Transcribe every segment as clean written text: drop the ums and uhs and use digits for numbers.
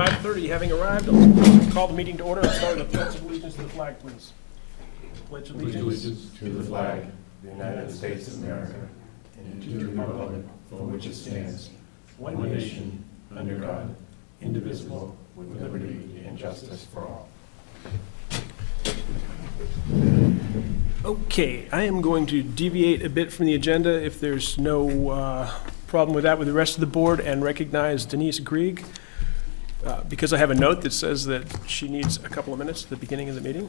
5:30 having arrived, I'll call the meeting to order. I'll start with the pledge of allegiance to the flag, please. Pledge Allegiance to the flag of the United States of America and to the republic for which it stands, one nation, under God, indivisible, with liberty and justice for all. Okay, I am going to deviate a bit from the agenda if there's no problem with that with the rest of the board, and recognize Denise Grieg, because I have a note that says that she needs a couple of minutes at the beginning of the meeting.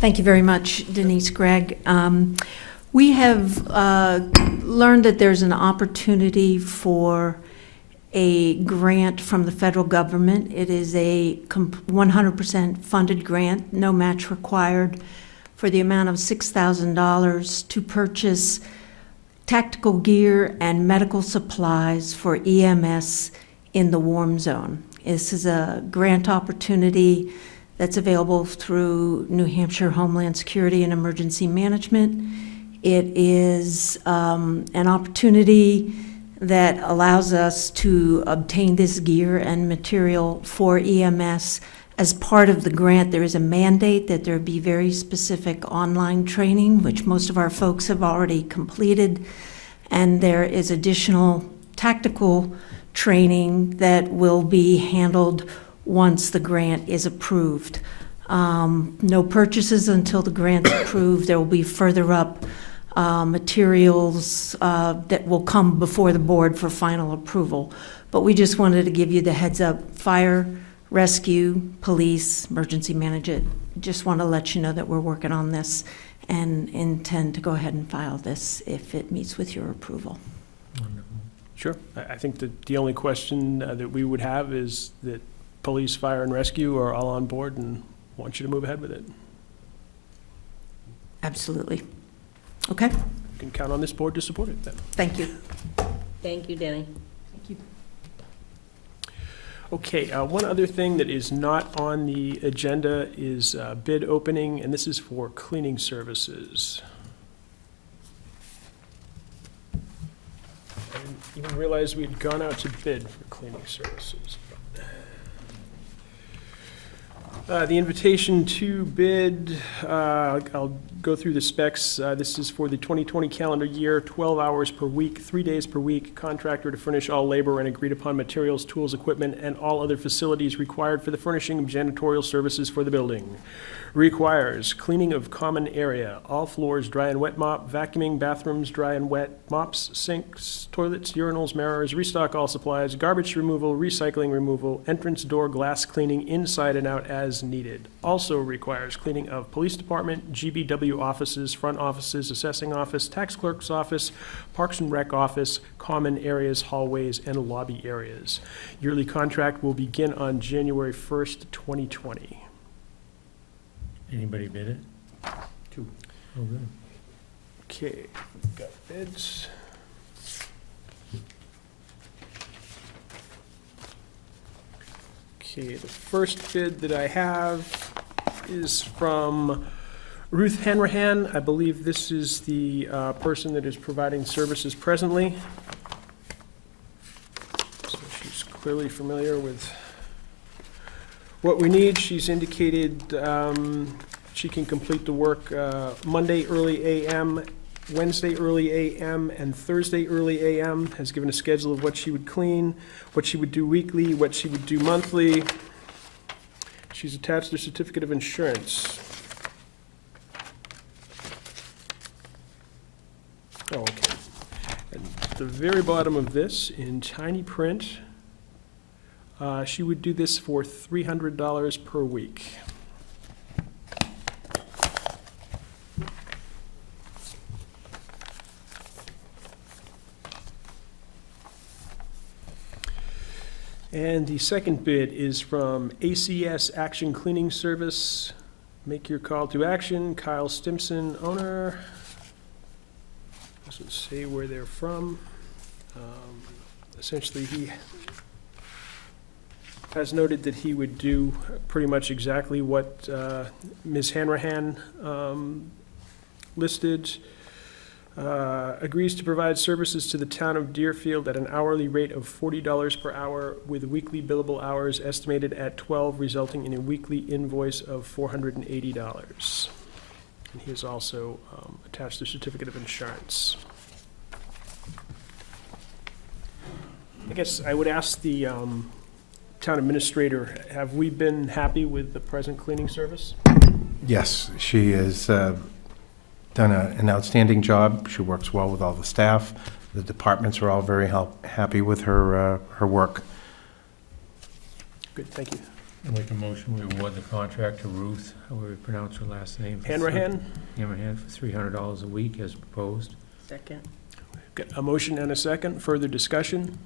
Thank you very much, Denise Gregg. We have learned that there's an opportunity for a grant from the federal government. It is a 100% funded grant, no match required, for the amount of $6,000 to purchase tactical gear and medical supplies for EMS in the warm zone. This is a grant opportunity that's available through New Hampshire Homeland Security and Emergency Management. It is an opportunity that allows us to obtain this gear and material for EMS. As part of the grant, there is a mandate that there be very specific online training, which most of our folks have already completed, and there is additional tactical training that will be handled once the grant is approved. No purchases until the grant's approved. There will be further up materials that will come before the board for final approval. But we just wanted to give you the heads up. Fire, rescue, police, emergency management, just want to let you know that we're working on this and intend to go ahead and file this if it meets with your approval. Sure. I think that the only question that we would have is that police, fire, and rescue are all on board and want you to move ahead with it. Absolutely. Okay. You can count on this board to support it then. Thank you. Thank you, Denny. Thank you. Okay, one other thing that is not on the agenda is bid opening, and this is for cleaning services. I didn't even realize we'd gone out to bid for cleaning services. The invitation to bid, I'll go through the specs. This is for the 2020 calendar year, 12 hours per week, 3 days per week. Contractor to furnish all labor and agreed upon materials, tools, equipment, and all other facilities required for the furnishing of janitorial services for the building. Requires cleaning of common area, all floors dry and wet mop, vacuuming bathrooms dry and wet, mops, sinks, toilets, urinals, mirrors, restock all supplies, garbage removal, recycling removal, entrance door glass cleaning inside and out as needed. Also requires cleaning of police department, GBW offices, front offices, assessing office, tax clerk's office, parks and rec office, common areas, hallways, and lobby areas. Yearly contract will begin on January 1st, 2020. Anybody bid it? Two. Oh, good. Okay, got bids. Okay, the first bid that I have is from Ruth Hanrahan. I believe this is the person that is providing services presently. So she's clearly familiar with what we need. She's indicated she can complete the work Monday early AM, Wednesday early AM, and Thursday early AM. Has given a schedule of what she would clean, what she would do weekly, what she would do monthly. She's attached her certificate of insurance. Oh, okay. And at the very bottom of this, in tiny print, she would do this for $300 per week. And the second bid is from ACS Action Cleaning Service. Make your call to action. Kyle Stimson, owner. Doesn't say where they're from. Essentially, he has noted that he would do pretty much exactly what Ms. Hanrahan listed. agrees to provide services to the town of Deerfield at an hourly rate of $40 per hour with weekly billable hours estimated at 12, resulting in a weekly invoice of $480. And he has also attached a certificate of insurance. I guess I would ask the town administrator, have we been happy with the present cleaning service? Yes, she has done an outstanding job. She works well with all the staff. The departments are all very happy with her work. Good, thank you. I make a motion, we award the contract to Ruth, how would we pronounce her last name? Hanrahan, Hanrahan for $300 a week as proposed. Second. got a motion and a second. Further discussion?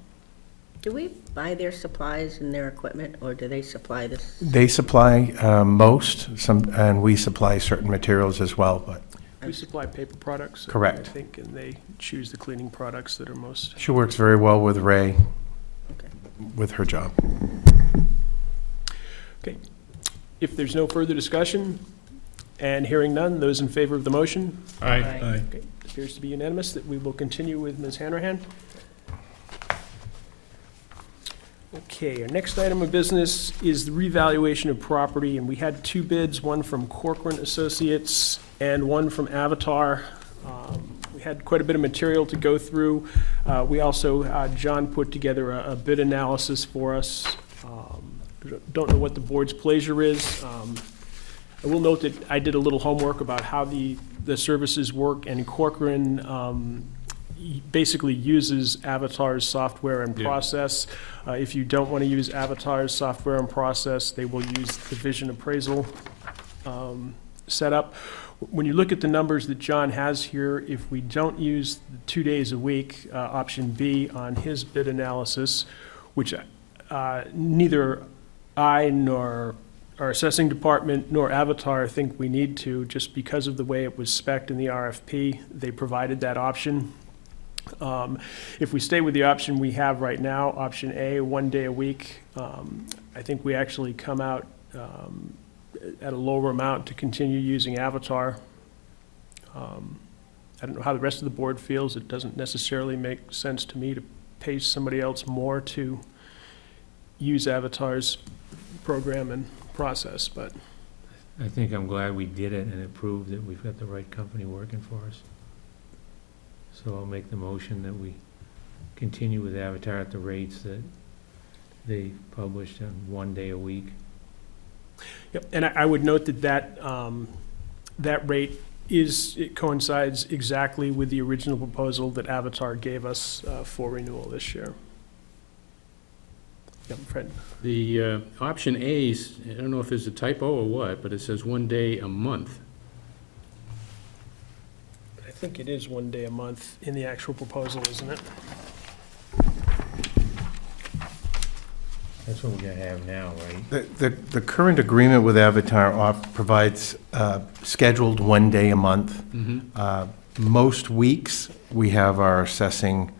Do we buy their supplies and their equipment, or do they supply this? They supply most, and we supply certain materials as well, but We supply paper products. Correct. I think, and they choose the cleaning products that are most. she works very well with Ray Okay. with her job. Okay. If there's no further discussion, and hearing none, those in favor of the motion? Aye. Okay, it appears to be unanimous that we will continue with Ms. Hanrahan. Okay, our next item of business is the revaluation of property, and we had two bids, one from Corcoran Associates and one from Avatar. We had quite a bit of material to go through. We also, John put together a bid analysis for us. Don't know what the board's pleasure is. I will note that I did a little homework about how the services work, and Corcoran basically uses Avatar's software and process. If you don't want to use Avatar's software and process, they will use the vision appraisal setup. When you look at the numbers that John has here, if we don't use the 2 days a week, option B on his bid analysis, which neither I nor our assessing department nor Avatar think we need to, just because of the way it was spec'd in the RFP, they provided that option. If we stay with the option we have right now, option A, 1 day a week, I think we actually come out at a lower amount to continue using Avatar. I don't know how the rest of the board feels. It doesn't necessarily make sense to me to pay somebody else more to use Avatar's program and process, but I think I'm glad we did it, and it proved that we've got the right company working for us. So I'll make the motion that we continue with Avatar at the rates that they published on 1 day a week. yep. And I would note that that rate it coincides exactly with the original proposal that Avatar gave us for renewal this year. Yep, Fred. The option A, I don't know if it's a typo or what, but it says 1 day a month. I think it is 1 day a month in the actual proposal, isn't it? That's what we're gonna have now, right? The current agreement with Avatar provides scheduled 1 day a month. Most weeks, we have our assessing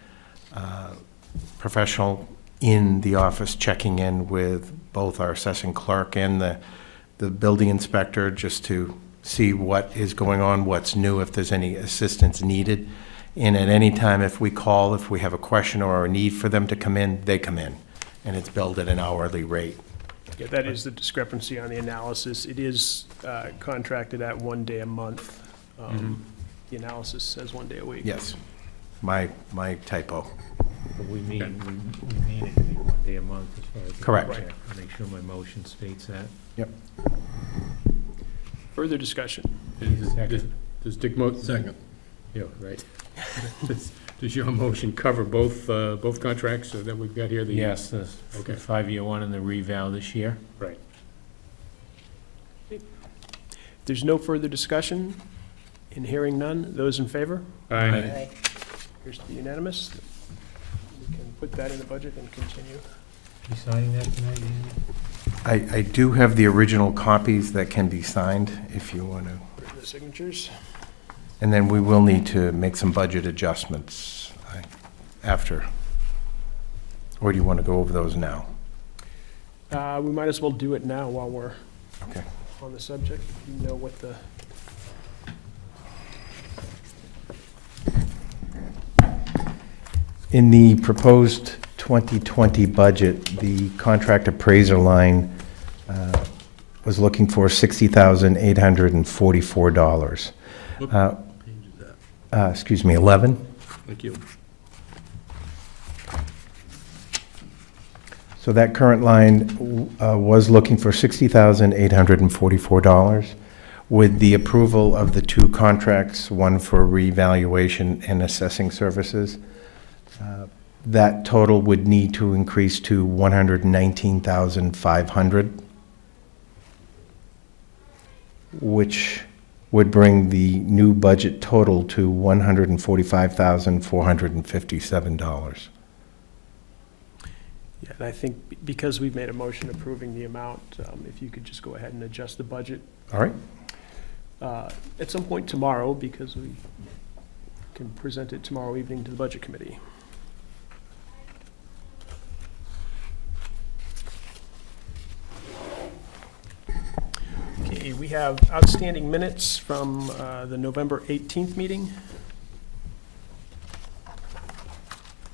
professional in the office checking in with both our assessing clerk and the building inspector, just to see what is going on, what's new, if there's any assistance needed. And at any time, if we call, if we have a question or a need for them to come in, they come in, and it's billed at an hourly rate. Yeah, that is the discrepancy on the analysis. It is contracted at 1 day a month. The analysis says 1 day a week. Yes, my typo. But we mean it to be 1 day a month as far as. Correct. Right. Make sure my motion states that. Further discussion? Does Dick Second. Yeah, right. Does your motion cover both contracts that we've got here? Yes, the Okay. 5-year one and the reval this year. Right. There's no further discussion. In hearing none, those in favor? Aye. Appears to be unanimous. We can put that in the budget and continue. You signing that tonight, Andy? I do have the original copies that can be signed if you want to. For the signatures. And then we will need to make some budget adjustments after. Or do you want to go over those now? We might as well do it now while we're Okay. on the subject. You know what the In the proposed 2020 budget, the contract appraiser line was looking for $60,844. What Uh, page is that? Excuse me, 11. Thank you. So that current line was looking for $60,844. With the approval of the two contracts, one for revaluation and assessing services, that total would need to increase to $119,500, which would bring the new budget total to $145,457. Yeah, and I think because we've made a motion approving the amount, if you could just go ahead and adjust the budget All right? at some point tomorrow, because we can present it tomorrow evening to the Budget Committee. Okay, we have outstanding minutes from the November 18th meeting.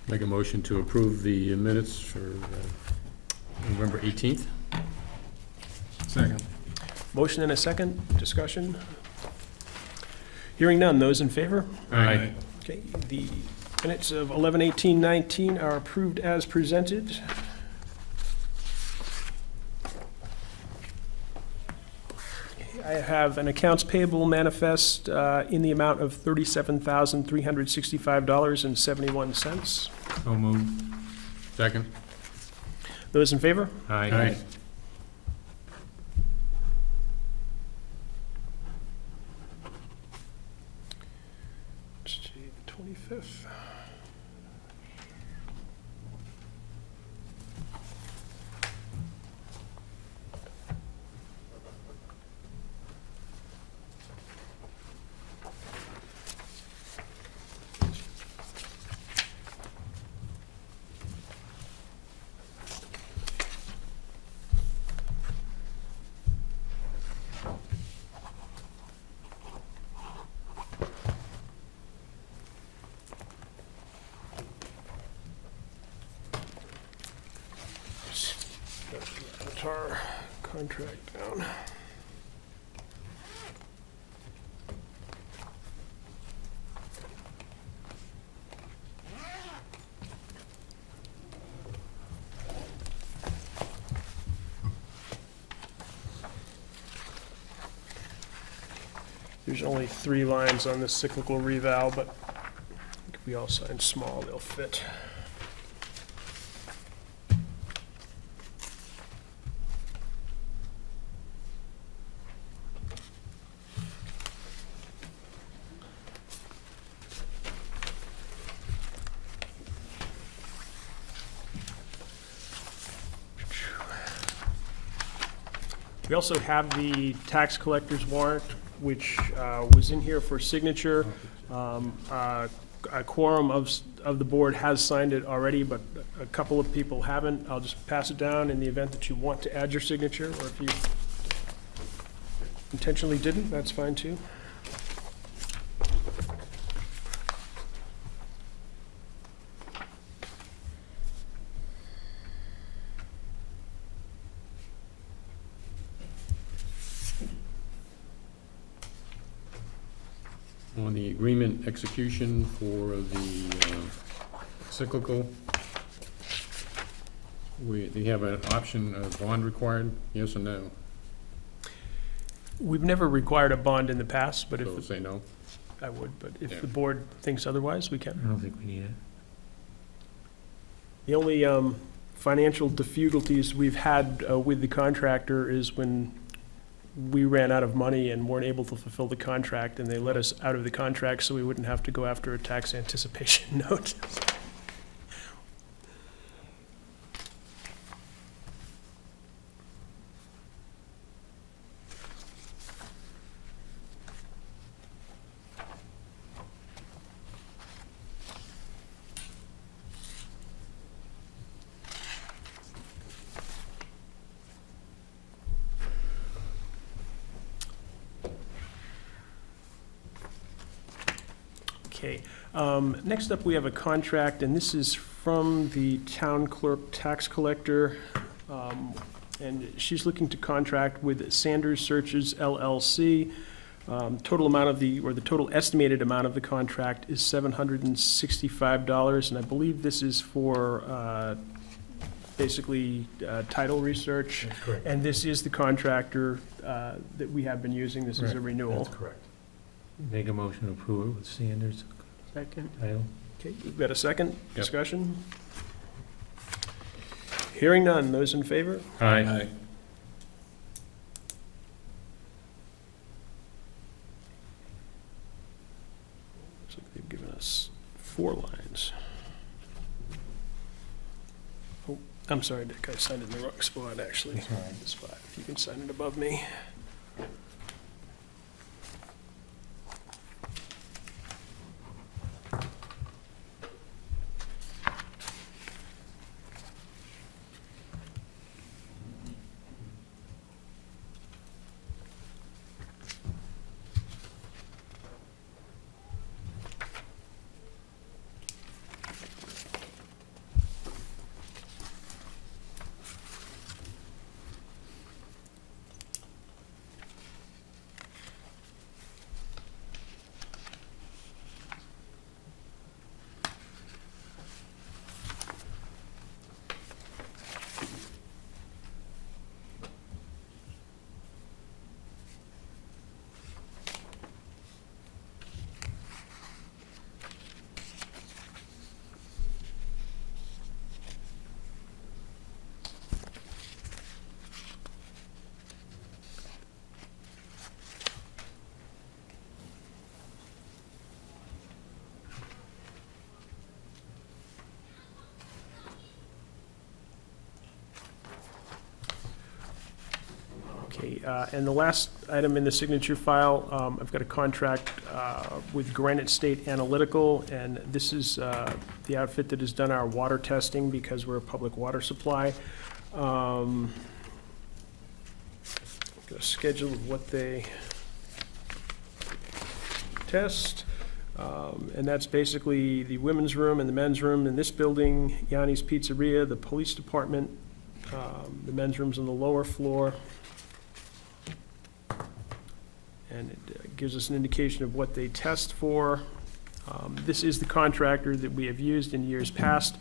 Make a motion to approve the minutes for November 18th. Second. Motion and a second, discussion. Hearing none, those in favor? Aye. Okay, the minutes of 11/18/19 are approved as presented. I have an accounts payable manifest in the amount of $37,365.71. So moved. Second. Those in favor? Aye. Let's see, the 25th. Avatar contract down. There's only 3 lines on this cyclical reval, but if we all sign small, they'll fit. We also have the tax collector's warrant, which was in here for signature. A quorum of the board has signed it already, but a couple of people haven't. I'll just pass it down in the event that you want to add your signature, or if you intentionally didn't, that's fine too. On the agreement execution for the cyclical, they have an option of bond required, yes or no? We've never required a bond in the past, but if, So say no. I would, but if Yeah. the board thinks otherwise, we I can. don't think we need it. The only financial difficulties we've had with the contractor is when we ran out of money and weren't able to fulfill the contract, and they let us out of the contract so we wouldn't have to go after a tax anticipation note. Okay, Next up, we have a contract, and this is from the town clerk tax collector. And she's looking to contract with Sanders Searches LLC. Total amount of the total estimated amount of the contract is $765, and I believe this is for basically title research. That's correct. And this is the contractor that we have been using. This is a Right. renewal. That's correct. Make a motion to approve it with Sanders Second? title. Okay, we've got a second Yep. discussion? Hearing none, those in favor? Aye. Looks like they've given us 4 lines. Oh, I'm sorry, Dick, I signed it in the wrong spot, actually. That's all right. This spot, if you can sign it above me. Okay, and the last item in the signature file, I've got a contract with Granite State Analytical, and this is the outfit that has done our water testing because we're a public water supply. Got a schedule of what they test, and that's basically the women's room and the men's room in this building, Yanni's Pizzeria, the police department, the men's room's on the lower floor. And it gives us an indication of what they test for. This is the contractor that we have used in years past.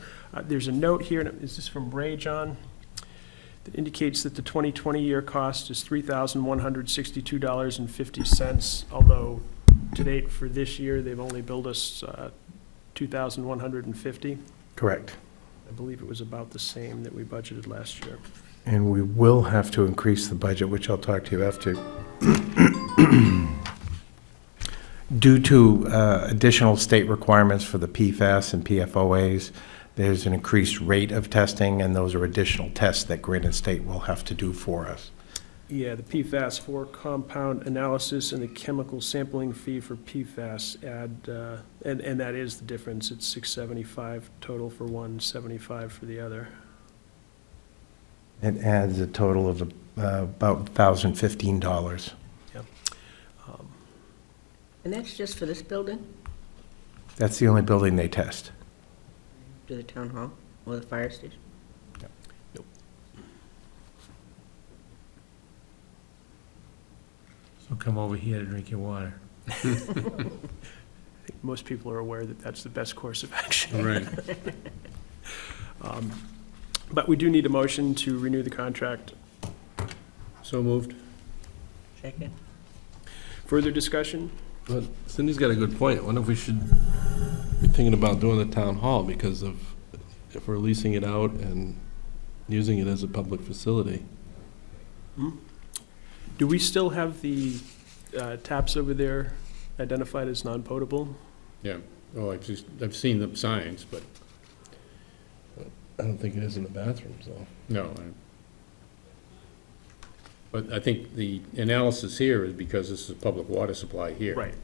There's a note here, and is this from Ray, John? That indicates that the 2020 year cost is $3,162.50, although to date for this year, they've only billed us $2,150. Correct. I believe it was about the same that we budgeted last year. And we will have to increase the budget, which I'll talk to you after. Due to additional state requirements for the PFAS and PFOAs, there's an increased rate of testing, and those are additional tests that Granite State will have to do for us. Yeah, the PFAS for compound analysis and the chemical sampling fee for PFAS add, and that is the difference. It's $675 total for one, $75 for the other. It adds a total of about $1,015. And that's just for this building, That's the only building they test. to the town hall or the fire station? So come over here to drink your water. I think most people are aware that that's the best course of action. Right. But we do need a motion to renew the contract. So moved. Second? Further discussion? But Cindy's got a good point. I wonder if we should be thinking about doing the town hall, because of, if we're leasing it out and using it as a public facility. Do we still have the taps over there identified as non-potable? Yeah. Oh, I've seen the signs, but I don't think it is in the bathrooms, though. no. But I think the analysis here is because this is a public water supply here. Right.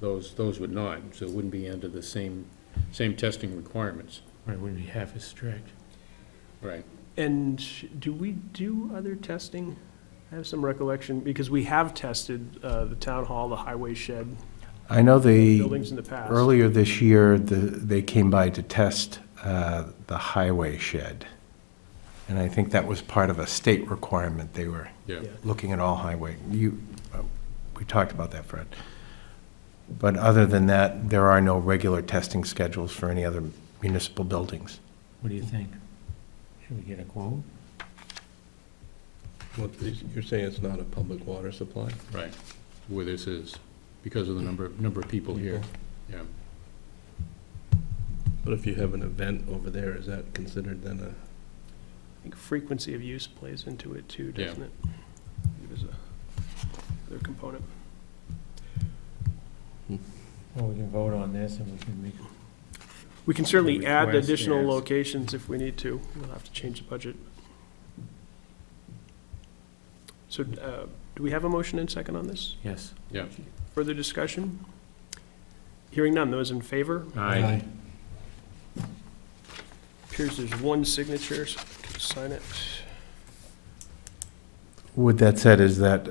Those would not, so it wouldn't be under the same testing requirements. Right, wouldn't be half as strict. Right. And do we do other testing? I have some recollection, because we have tested the town hall, the highway shed. I know buildings in the past. earlier this year, they came by to test the highway shed. And I think that was part of a state requirement. They were Yeah. Yeah. looking at all highway. We talked about that, Fred. But other than that, there are no regular testing schedules for any other municipal buildings. What do you think? Should we get a quote? Well, you're saying it's not a public water supply? Right, where this is, because of the number of people here, yeah. But if you have an event over there, is that considered then a? I think frequency of use plays into it too, Yeah. doesn't it? There's another component. Well, we can vote on this and we can make, We can certainly add Request, additional yes. locations if we need to. We'll have to change the budget. So, do we have a motion and second on this? yes. Yeah. Further discussion? Hearing none, those in favor? Aye. Appears there's one signature, so I can sign it. With that said, is that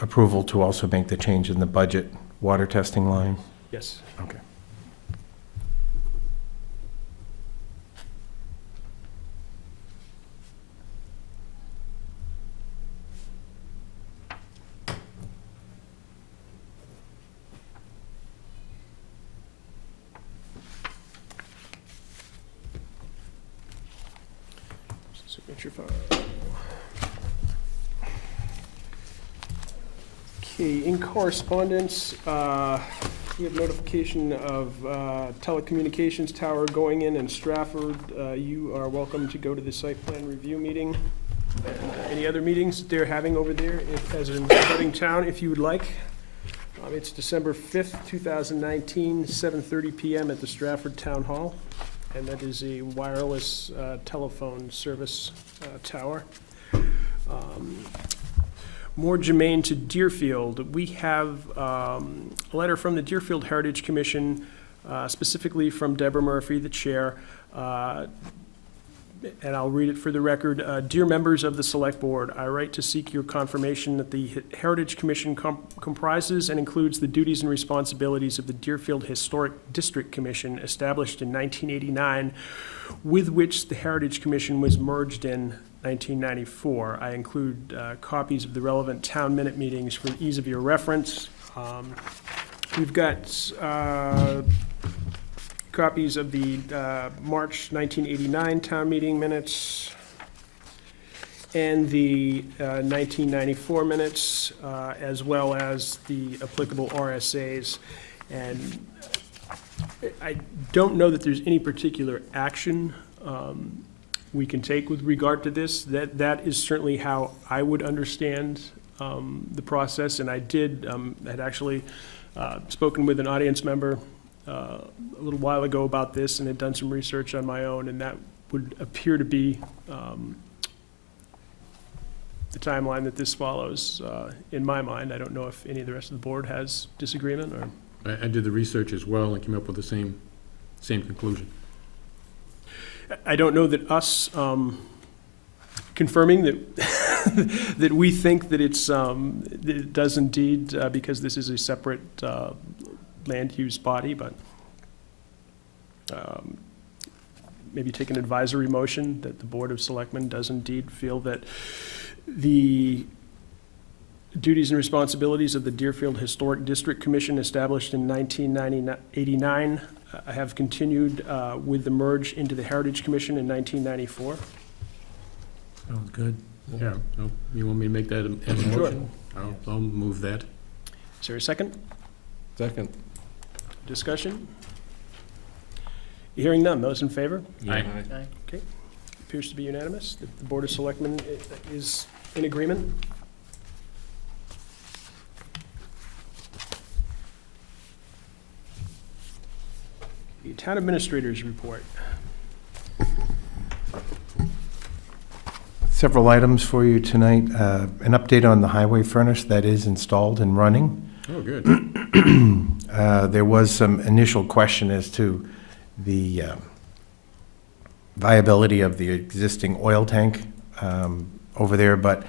approval to also make the change in the budget water testing line? Yes. Okay. Signature file. Okay, in correspondence, we have notification of telecommunications tower going in Stratford. You are welcome to go to the site plan review meeting. Any other meetings that they're having over there as an abutting town, if you would like. It's December 5th, 2019, 7:30 PM at the Stratford Town Hall. And that is a wireless telephone service tower. More germane to Deerfield, we have a letter from the Deerfield Heritage Commission, specifically from Deborah Murphy, the chair, and I'll read it for the record. Dear members of the Select Board, I write to seek your confirmation that the Heritage Commission comprises and includes the duties and responsibilities of the Deerfield Historic District Commission established in 1989, with which the Heritage Commission was merged in 1994. I include copies of the relevant town minute meetings for ease of your reference. We've got copies of the March 1989 town meeting minutes and the 1994 minutes, as well as the applicable RSAs. And I don't know that there's any particular action we can take with regard to this. That is certainly how I would understand the process. And I had actually spoken with an audience member a little while ago about this and had done some research on my own, and that would appear to be the timeline that this follows, in my mind. I don't know if any of the rest of the board has disagreement, or... I did the research as well and came up with the same conclusion. I don't know that us confirming that that we think that that it does indeed, because this is a separate land use body, but maybe take an advisory motion that the Board of Selectmen does indeed feel that the duties and responsibilities of the Deerfield Historic District Commission established in 1989 have continued with the merge into the Heritage Commission in 1994. Sounds good. Yeah, no, you want me to make that as a Sure. motion? I'll move that. Is there a second? Second. Discussion? Hearing none, those in favor? Aye. Appears to be unanimous. The Board of Selectmen is in agreement. The Town Administrator's Report. Several items for you tonight. An update on the highway furnace that is installed and running. Oh, good. There was some initial question as to the viability of the existing oil tank over there, but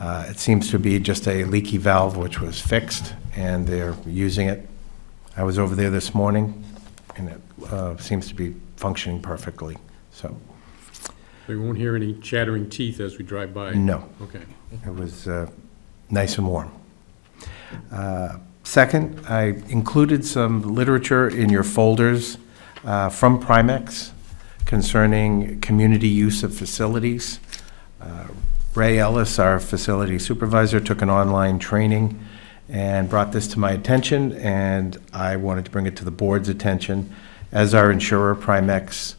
It seems to be just a leaky valve which was fixed, and they're using it. I was over there this morning, and it seems to be functioning perfectly, so, We won't hear any chattering teeth as we drive by? no. Okay. It was nice and warm. Second, I included some literature in your folders from Primex concerning community use of facilities. Ray Ellis, our facility supervisor, took an online training and brought this to my attention, and I wanted to bring it to the board's attention. As our insurer, Primex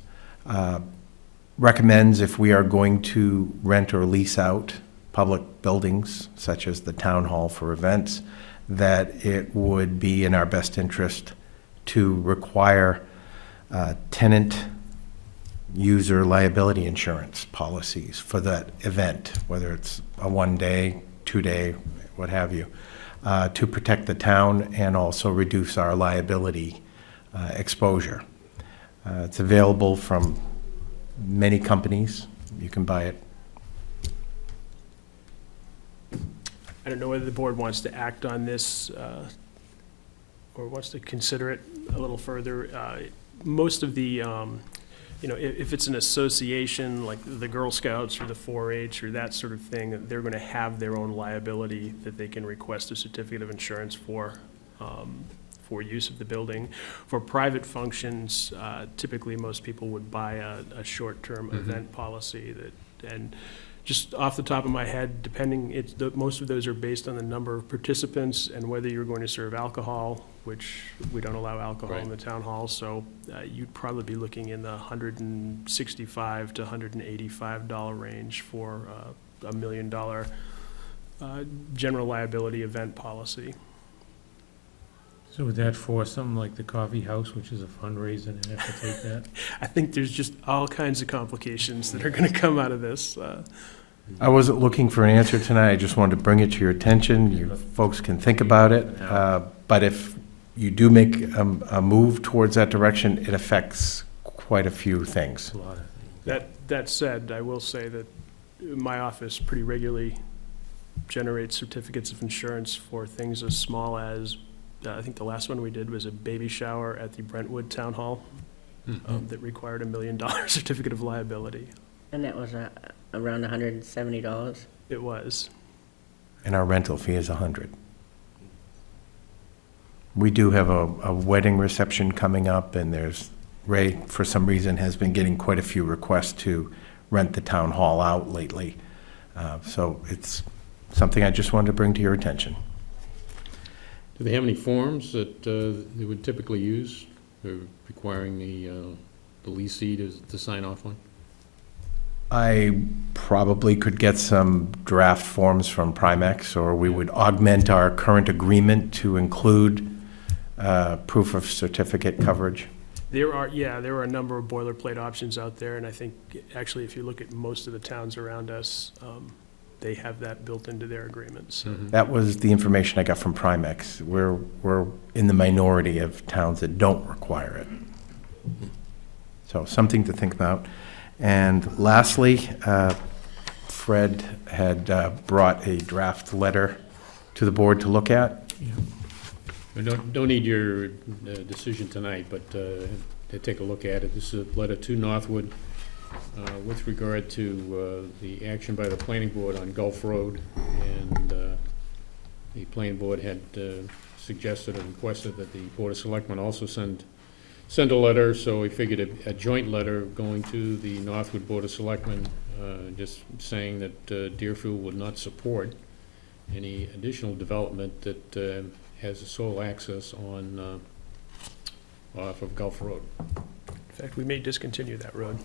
recommends, if we are going to rent or lease out public buildings, such as the town hall for events, that it would be in our best interest to require tenant user liability insurance policies for that event, whether it's a 1-day, 2-day, what have you, to protect the town and also reduce our liability exposure. It's available from many companies. You can buy it. I don't know whether the board wants to act on this or wants to consider it a little further. Most of the, if it's an association like the Girl Scouts or the 4-H or that sort of thing, they're going to have their own liability that they can request a certificate of insurance for use of the building. For private functions, typically most people would buy a short-term event policy and just off the top of my head, most of those are based on the number of participants and whether you're going to serve alcohol, which we don't allow alcohol in the town hall, so you'd probably be looking in the $165 to $185 range for $1 million general liability event policy. So would that force something like the coffee house, which is a fundraiser, and have to take that? I think there's just all kinds of complications that are going to come out of this. I wasn't looking for an answer tonight. I just wanted to bring it to your attention. You folks can think about it. But if you do make a move towards that direction, it affects quite a few things. A lot of things. That said, I will say that my office pretty regularly generates certificates of insurance for things as small as, I think the last one we did was a baby shower at the Brentwood Town Hall that required $1 million certificate of liability. And that was around $170? It was. And our rental fee is $100. We do have a wedding reception coming up, and Ray, for some reason, has been getting quite a few requests to rent the town hall out lately. So it's something I just wanted to bring to your attention. Do they have any forms that they would typically use, requiring the leasee to sign off on? I probably could get some draft forms from Primex, or we would augment our current agreement to include proof of certificate coverage. There are a number of boilerplate options out there, and I think, actually, if you look at most of the towns around us, they have that built into their agreements. So. That was the information I got from Primex. We're in the minority of towns that don't require it. So something to think about. And lastly, Fred had brought a draft letter to the board to look at. We don't need your decision tonight, but to take a look at it. This is a letter to Northwood with regard to the action by the planning board on Gulf Road. And the planning board had suggested and requested that the Board of Selectmen also send a letter, so we figured a joint letter going to the Northwood Board of Selectmen, just saying that Deerfield would not support any additional development that has a sole access on off of Gulf Road. In fact, we may discontinue that road.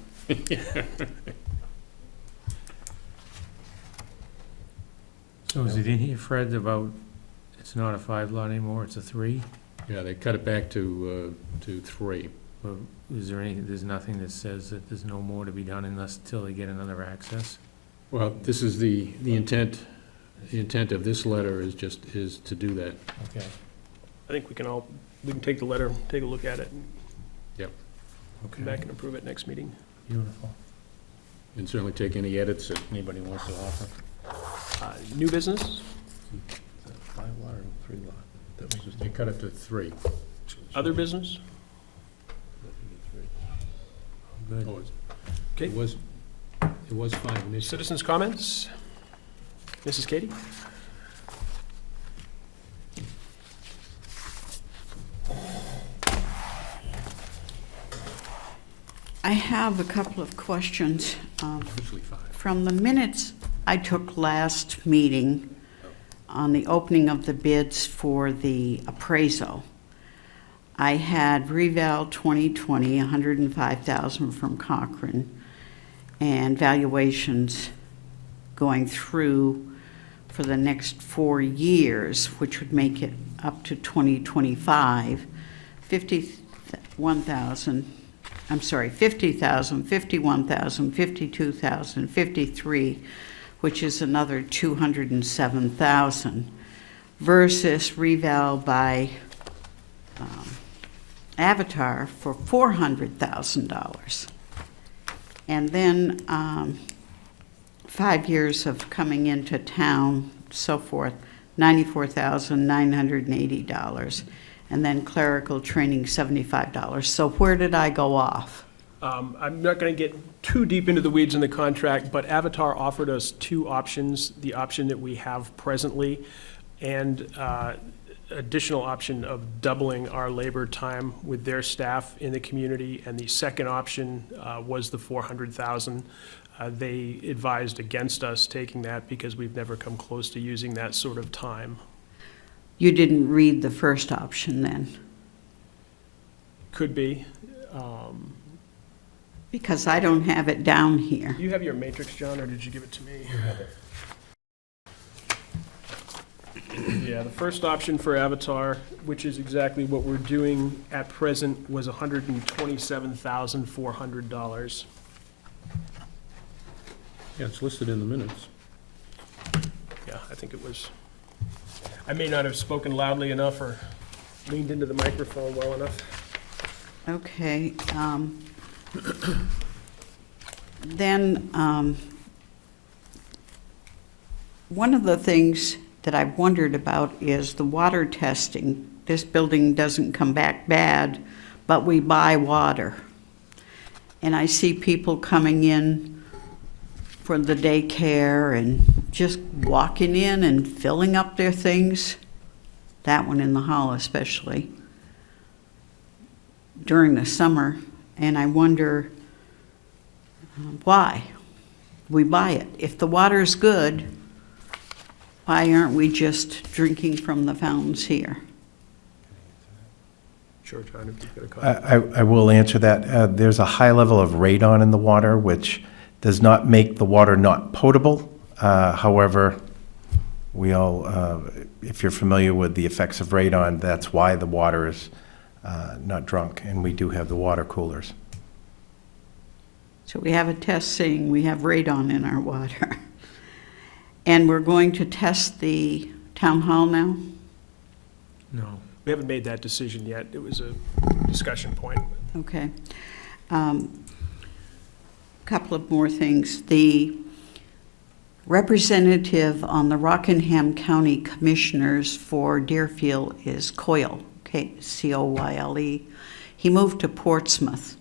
So is it in here, Fred, about, it's not a 5 lot anymore, it's a 3? Yeah, they cut it back to 3. Or is there there's nothing that says that there's no more to be done unless, till they get another access? Well, this is the intent. The intent of this letter is to do that. Okay. I think we can take the letter, take a look at it, and come back and approve it next meeting. Beautiful. And certainly take any edits that anybody wants to offer. New business? Is that 5 lot or 3 lot? That was just They cut it to 3. Other business? Good. Oh, it's- Okay. It was 5 initially. Citizens' comments? Mrs. Katie? I have a couple of questions. Usually 5. From the minutes I took last meeting on the opening of the bids for the appraisal, I had reval 2020, 105,000 from Cochrane, and valuations going through for the next 4 years, which would make it up to 2025, 50,000, 51,000, 52,000, 53, which is another 207,000, versus reval by Avatar for $400,000. And then 5 years of coming into town, so forth, $94,980. And then clerical training, $75. So where did I go off? I'm not going to get too deep into the weeds in the contract, but Avatar offered us 2 options, the option that we have presently, and additional option of doubling our labor time with their staff in the community, and the second option was the 400,000. They advised against us taking that because we've never come close to using that sort of time. You didn't read the first option then? Could be. Because I don't have it down here. Do you have your matrix, John, or did you give it to me? Yeah, the first option for Avatar, which is exactly what we're doing at present, was $127,400. Yeah, it's listed in the minutes. Yeah, I think it was, I may not have spoken loudly enough or leaned into the microphone well enough. Okay. Then, one of the things that I've wondered about is the water testing. This building doesn't come back bad, but we buy water. And I see people coming in for the daycare and just walking in and filling up their things. That one in the hall especially, during the summer. And I wonder why we buy it. If the water's good, why aren't we just drinking from the fountains here? Sure, John, if you've got a comment. I will answer that. There's a high level of radon in the water, which does not make the water not potable. However, we all, if you're familiar with the effects of radon, that's why the water is not drunk, and we do have the water coolers. So we have a test saying we have radon in our water. And we're going to test the town hall now? No. We haven't made that decision yet. It was a discussion point. Okay. Couple of more things. The representative on the Rockingham County Commissioners for Deerfield is Coyle, C-O-Y-L-E. He moved to Portsmouth,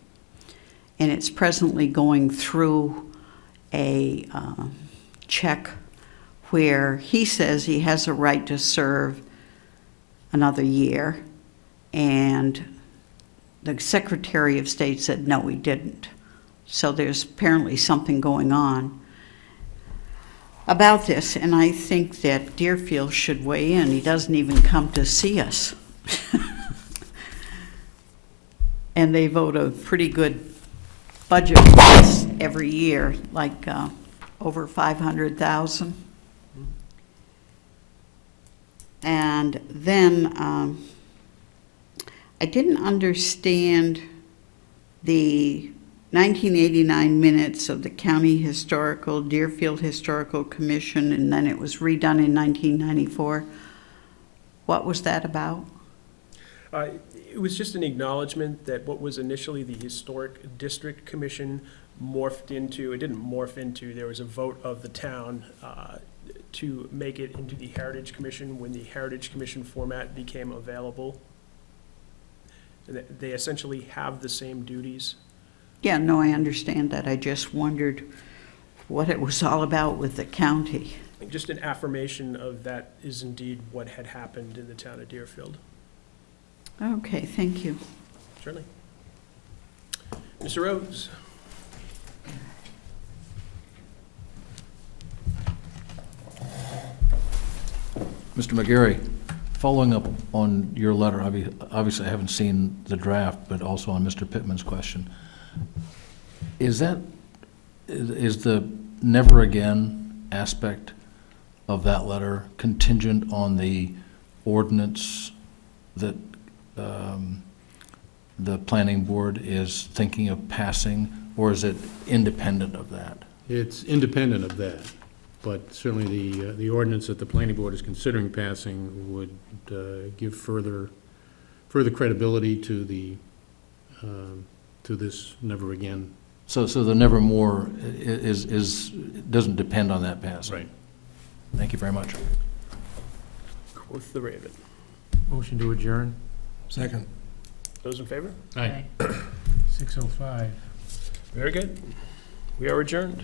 and it's presently going through a check where he says he has a right to serve another year, and the Secretary of State said no, he didn't. So there's apparently something going on about this, and I think that Deerfield should weigh in. He doesn't even come to see us. And they vote a pretty good budget for us every year, like over 500,000. And then I didn't understand the 1989 minutes of the Deerfield Historical Commission, and then it was redone in 1994. What was that about? It was just an acknowledgement that what was initially the Historic District Commission morphed into, it didn't morph into, there was a vote of the town to make it into the Heritage Commission when the Heritage Commission format became available. They essentially have the same duties. Yeah, no, I understand that. I just wondered what it was all about with the county. Just an affirmation of that is indeed what had happened in the town of Deerfield. Okay, thank you. Certainly. Mr. Rhodes? Mr. McGarry, following up on your letter, obviously I haven't seen the draft, but also on Mr. Pittman's question. Is the never again aspect of that letter contingent on the ordinance that the planning board is thinking of passing, or is it independent of that? It's independent of that, but certainly the ordinance that the planning board is considering passing would give further credibility to to this never again. So the nevermore doesn't depend on that passing? Right. Thank you very much. Quoth the raven. Motion to adjourn, Second. Those in favor? Aye. 6:05. Very good. We are adjourned.